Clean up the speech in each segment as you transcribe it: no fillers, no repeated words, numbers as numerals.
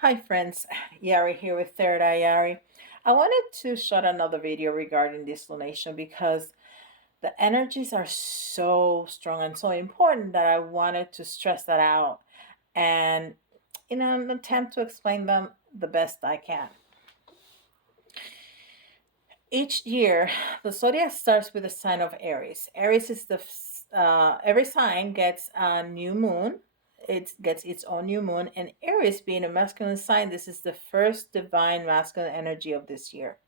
Hi friends, Yari here with Third Eye Yari. I wanted to shot another video regarding this lunation because the energies are so strong and so important that I wanted to stress that out and in an attempt to explain them the best I can. Each year, the zodiac starts with the sign of Aries. Aries is every sign gets a new moon. It gets its own new moon, and Aries being a masculine sign, this is the first divine masculine energy of this year.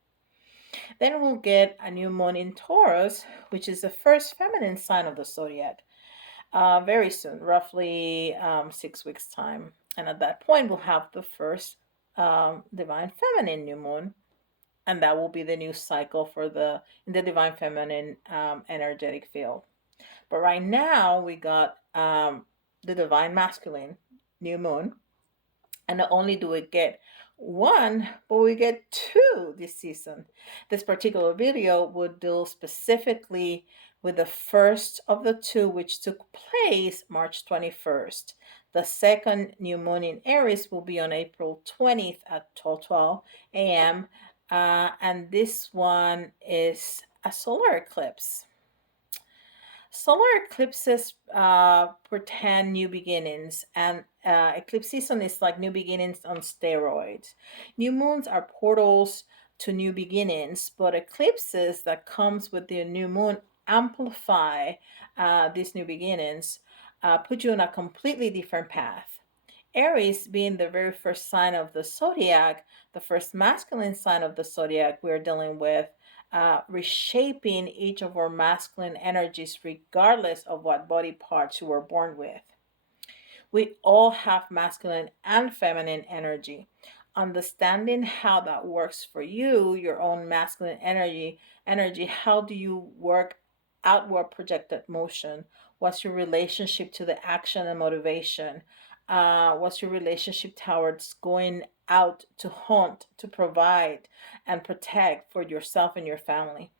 Then we'll get a new moon in Taurus, which is the first feminine sign of the zodiac, very soon, roughly 6 weeks' time. And at that point, we'll have the first divine feminine new moon, and that will be the new cycle for the in the divine feminine energetic field. But right now we got the divine masculine new moon, and not only do we get one, but we get two this season. This particular video would deal specifically with the first of the two, which took place March 21st. The second new moon in Aries will be on April 20th at 12:12 a.m. And this one is a solar eclipse. Solar eclipses portend new beginnings, and eclipse season is like new beginnings on steroids. New moons are portals to new beginnings, but eclipses that comes with the new moon amplify these new beginnings, put you on a completely different path. Aries being the very first sign of the zodiac, the first masculine sign of the zodiac we're dealing with, reshaping each of our masculine energies regardless of what body parts you were born with. We all have masculine and feminine energy. Understanding how that works for you, your own masculine energy, how do you work outward projected motion? What's your relationship to the action and motivation? What's your relationship towards going out to hunt, to provide and protect for yourself and your family?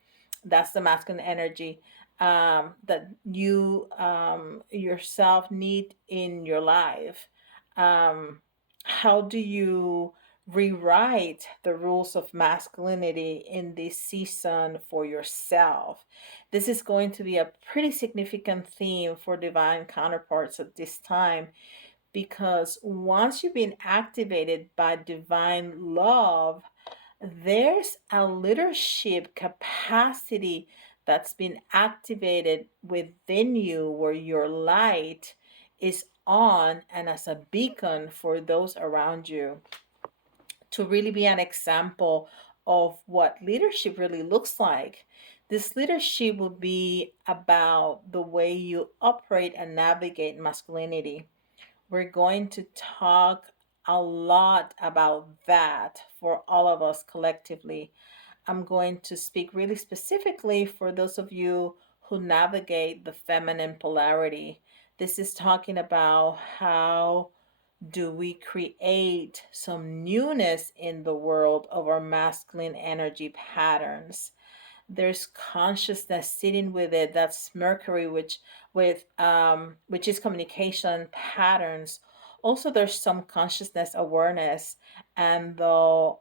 That's the masculine energy that you yourself need in your life. How do you rewrite the rules of masculinity in this season for yourself? This is going to be a pretty significant theme for divine counterparts at this time, because once you've been activated by divine love, there's a leadership capacity that's been activated within you where your light is on and as a beacon for those around you to really be an example of what leadership really looks like. This leadership will be about the way you operate and navigate masculinity. We're going to talk a lot about that for all of us collectively. I'm going to speak really specifically for those of you who navigate the feminine polarity. This is talking about how do we create some newness in the world of our masculine energy patterns. There's consciousness sitting with it. That's Mercury, which is communication patterns. Also, there's some consciousness awareness, and though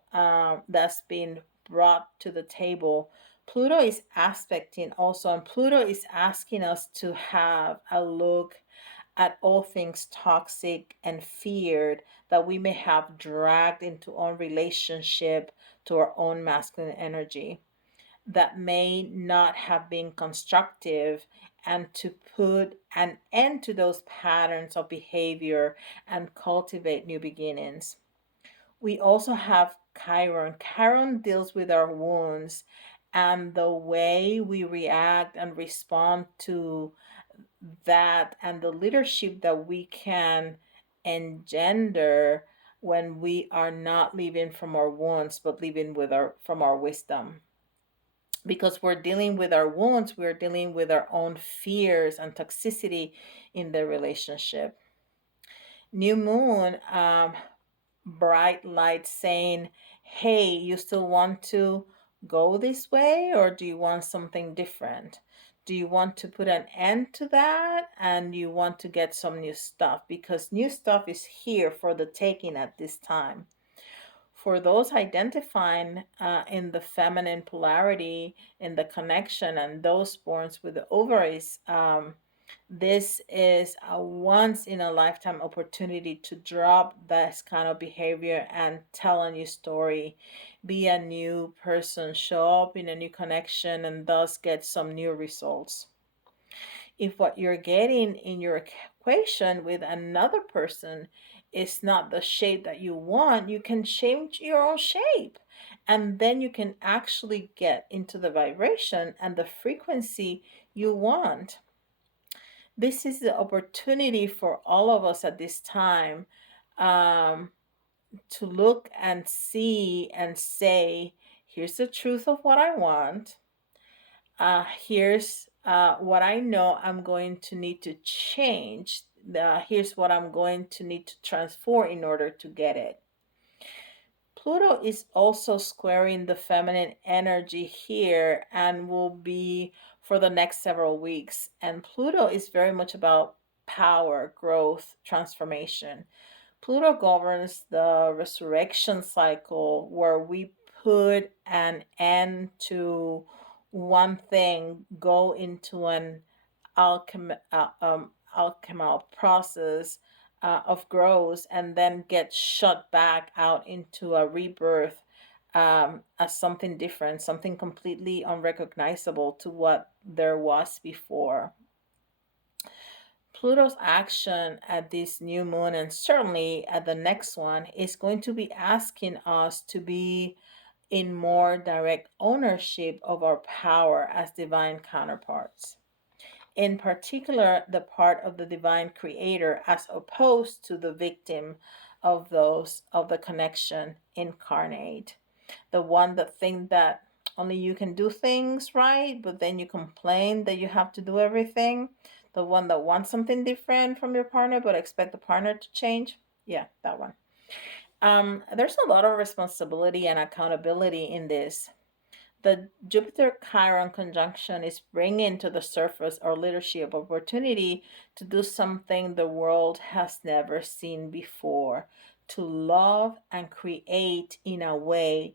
that's been brought to the table, Pluto is aspecting also, and Pluto is asking us to have a look at all things toxic and feared that we may have dragged into our relationship to our own masculine energy that may not have been constructive, and to put an end to those patterns of behavior and cultivate new beginnings. We also have Chiron. Chiron deals with our wounds and the way we react and respond to that, and the leadership that we can engender when we are not living from our wounds but living with our from our wisdom. Because we're dealing with our wounds, we're dealing with our own fears and toxicity in the relationship. New moon, bright light saying, hey, you still want to go this way, or do you want something different? Do you want to put an end to that and you want to get some new stuff? Because new stuff is here for the taking at this time. For those identifying in the feminine polarity, in the connection, and those born with the ovaries, this is a once in a lifetime opportunity to drop this kind of behavior and tell a new story, be a new person, show up in a new connection, and thus get some new results. If what you're getting in your equation with another person is not the shape that you want, you can change your own shape. And then you can actually get into the vibration and the frequency you want. This is the opportunity for all of us at this time, um, to look and see and say, here's the truth of what I want. Here's what I know I'm going to need to change. Here's what I'm going to need to transform in order to get it. Pluto is also squaring the feminine energy here and will be for the next several weeks. And Pluto is very much about power, growth, transformation. Pluto governs the resurrection cycle where we put an end to one thing, go into an alchemical process of growth, and then get shut back out into a rebirth as something different, something completely unrecognizable to what there was before. Pluto's action at this new moon and certainly at the next one is going to be asking us to be in more direct ownership of our power as divine counterparts. In particular, the part of the divine creator as opposed to the victim of those of the connection incarnate. The one that think that only you can do things right, but then you complain that you have to do everything. The one that wants something different from your partner, but expect the partner to change. Yeah, that one. There's a lot of responsibility and accountability in this. The Jupiter Chiron conjunction is bringing to the surface our leadership opportunity to do something the world has never seen before, to love and create in a way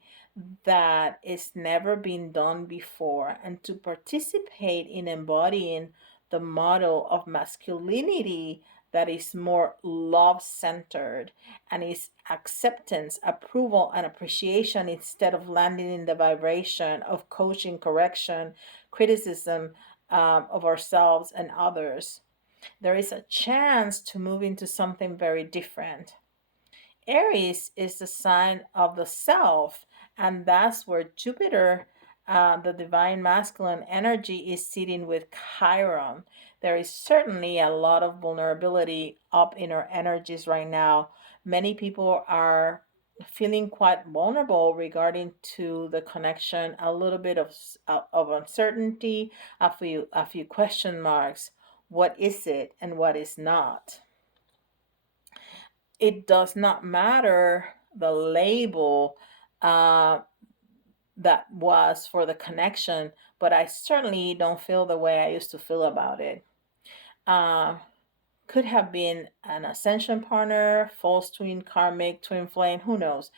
that is never been done before, and to participate in embodying the model of masculinity that is more love centered and is acceptance, approval, and appreciation instead of landing in the vibration of coaching, correction, criticism of ourselves and others. There is a chance to move into something very different. Aries is the sign of the self, and that's where Jupiter, the divine masculine energy, is sitting with Chiron. There is certainly a lot of vulnerability up in our energies right now. Many people are feeling quite vulnerable regarding to the connection, a little bit of uncertainty, a few question marks. What is it and what is not? It does not matter the label uh, that was for the connection, but I certainly don't feel the way I used to feel about it. Uh, could have been an ascension partner, false twin, karmic, twin flame, who knows?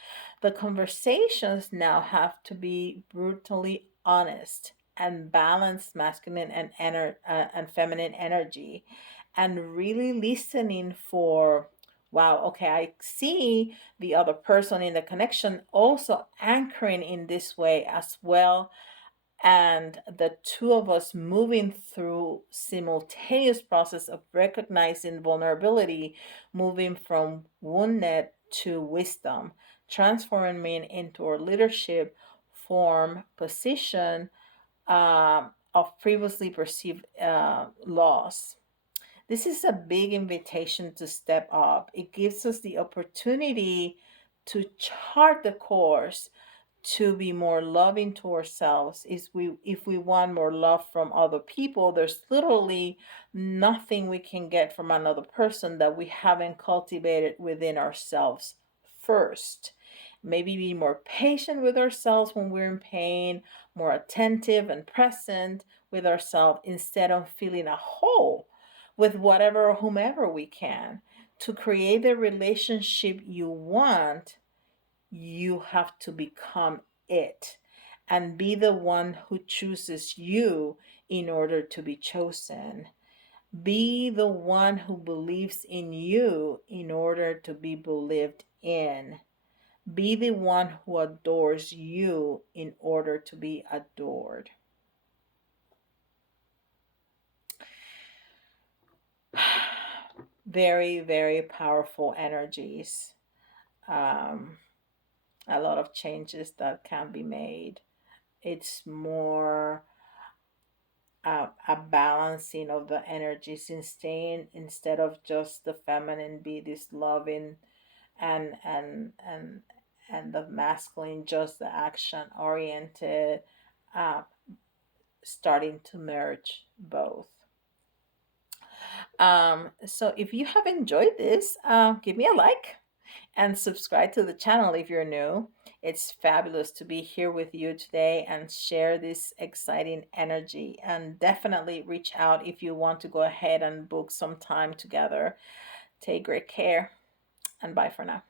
The conversations now have to be brutally honest and balanced masculine and feminine energy, and really listening for, wow, okay, I see the other person in the connection also anchoring in this way as well, and the two of us moving through simultaneous process of recognizing vulnerability, moving from wounded to wisdom, transforming into our leadership form position of previously perceived loss. This is a big invitation to step up. It gives us the opportunity to chart the course to be more loving to ourselves. If we want more love from other people, there's literally nothing we can get from another person that we haven't cultivated within ourselves first. Maybe be more patient with ourselves when we're in pain, more attentive and present with ourselves instead of feeling a hole with whatever or whomever we can. To create the relationship you want, you have to become it and be the one who chooses you in order to be chosen. Be the one who believes in you in order to be believed in. Be the one who adores you in order to be adored. Very, very powerful energies. Um, a lot of changes that can be made. It's more a balancing of the energies in staying instead of just the feminine be this loving and and the masculine just the action oriented, uh, starting to merge both. So if you have enjoyed this, give me a like and subscribe to the channel if you're new. It's fabulous to be here with you today and share this exciting energy. And definitely reach out if you want to go ahead and book some time together. Take great care and bye for now.